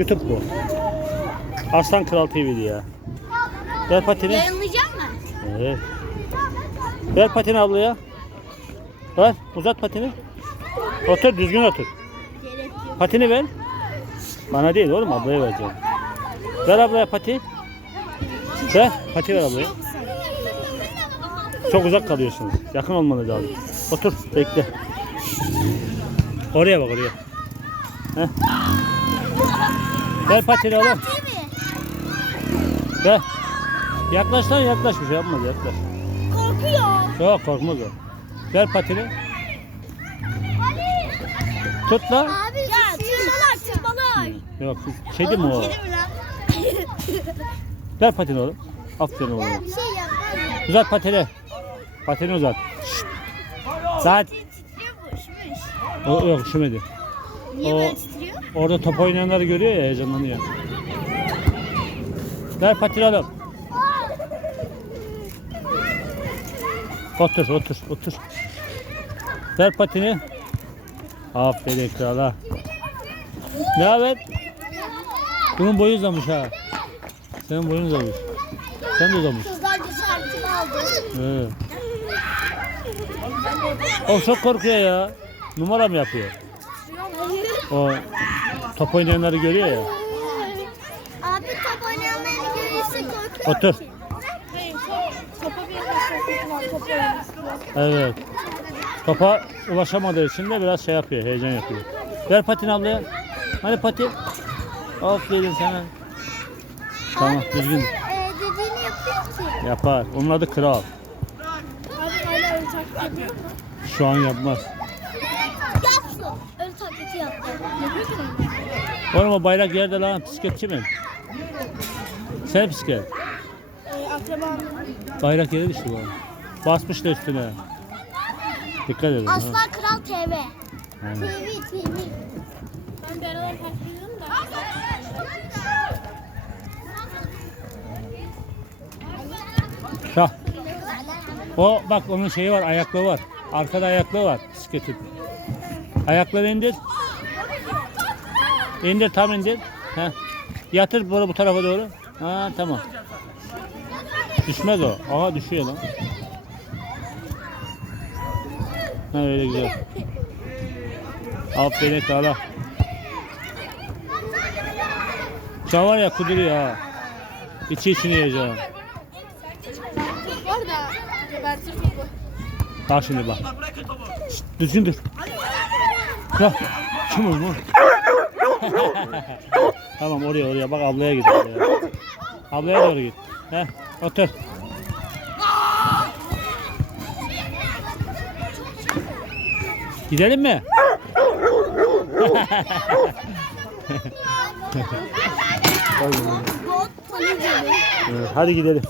YouTube bu. Aslan Kral TV'di ya. Ver patini. Yayınlayacak mı? Evet. Ver patini ablaya. Ver. Uzat patini. Otur düzgün otur. Patini ver. Bana değil oğlum ablaya vereceğim. Ver ablaya pati. Ver. Pati ver ablaya. Çok uzak kalıyorsunuz. Yakın olmanız lazım. Otur bekle. Oraya bak oraya. Heh. Ver patini oğlum. Ver. Yaklaş lan yaklaş bir şey yapmaz yaklaş. Korkuyor. Yok korkmaz o. Ver patini. Tut lan. Abi ya tırmalar tırmalar. Yok kedi mi o? Kedi mi lan? Ver patini oğlum. Aferin oğlum. bir şey yapmaz. Uzat patini. Patini uzat. Şşt. Saat. O, yok üşümedi. Niye O- böyle titriyor? Orada top oynayanları görüyor ya heyecanlanıyor. Ver patini oğlum. Otur otur otur. Ver patini. Aferin krala. Ne haber? Bunun boyu uzamış ha. Senin boyun uzamış. Sen de uzamış. Evet. O çok korkuyor ya. Numara mı yapıyor? O top oynayanları görüyor ya. Abi top oynayanlarını görürse korkuyor. Otur. Hayır top, topa bir hassasiyeti var. Top oynaması Evet. Topa ulaşamadığı için de biraz şey yapıyor, heyecan yapıyor. Ver patini ablaya. Hadi pati. Aferin sana. Tamam, düzgün. E, dediğini yapıyor ki. Yapar. Onun adı kral. Abi hala mu? Şu an yapmaz. Öyle taklidi yaptı. Oğlum o bayrak yerde lan. Bisikletçi mi? Sen bisiklet. e, akrabam. Bayrak yere düştü bu. Basmış da üstüne. Dikkat edin. ha. Aslan Kral TV. Aynen. TV TV. Ben bir aralar da. Şah. O bak onun şeyi var, ayaklığı var. Arkada ayaklığı var bisikletin. Ayakları indir. İndir tam indir. Heh. Yatır bunu bu tarafa doğru. Ha tamam. Düşmez o. Aha düşüyor lan. Ha öyle güzel. Aferin Kala. An var ya kuduruyor ha. İçi içine yiyeceğim. Orada gebertir topu. Şimdi bak. Şşt, düzgün dur. Bak. Kim o bu? tamam oraya oraya bak ablaya git. Ablaya, ablaya doğru git. Heh, otur. Gidelim mi? Hadi gidelim.